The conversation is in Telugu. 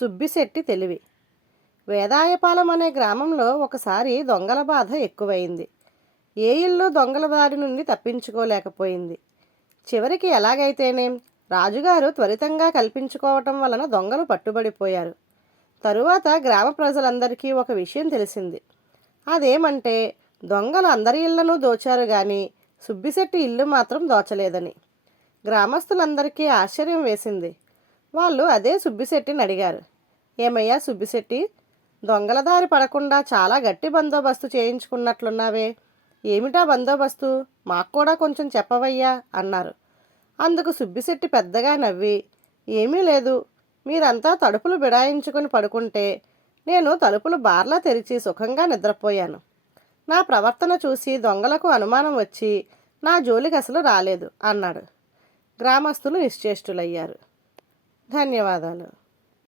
సుబ్బిశెట్టి తెలివి. వేదాయపాలెం అనే గ్రామంలో ఒకసారి దొంగల బాధ ఎక్కువైంది. ఏ ఇల్లు దొంగల బారి నుండి తప్పించుకోలేకపోయింది. చివరికి ఎలాగైతేనేం రాజుగారు త్వరితంగా కల్పించుకోవటం వలన దొంగలు పట్టుబడిపోయారు. తరువాత గ్రామ ప్రజలందరికీ ఒక విషయం తెలిసింది. అదేమంటే దొంగలు అందరి ఇళ్లను దోచారు కానీ సుబ్బిశెట్టి ఇల్లు మాత్రం దోచలేదని. గ్రామస్తులందరికీ ఆశ్చర్యం వేసింది. వాళ్ళు అదే సుబ్బిశెట్టిని అడిగారు, ఏమయ్యా సుబ్బిశెట్టి, దొంగల దారి పడకుండా చాలా గట్టి బందోబస్తు చేయించుకున్నట్లున్నావే, ఏమిటా బందోబస్తు, మాకు కూడా కొంచెం చెప్పవయ్యా అన్నారు. అందుకు సుబ్బిశెట్టి పెద్దగా నవ్వి, ఏమీ లేదు, మీరంతా తలుపులు బిడాయించుకొని పడుకుంటే నేను తలుపులు బార్లా తెరిచి సుఖంగా నిద్రపోయాను. నా ప్రవర్తన చూసి దొంగలకు అనుమానం వచ్చి నా జోలికి అసలు రాలేదు అన్నాడు. గ్రామస్తులు నిశ్చేష్టులయ్యారు. ధన్యవాదాలు.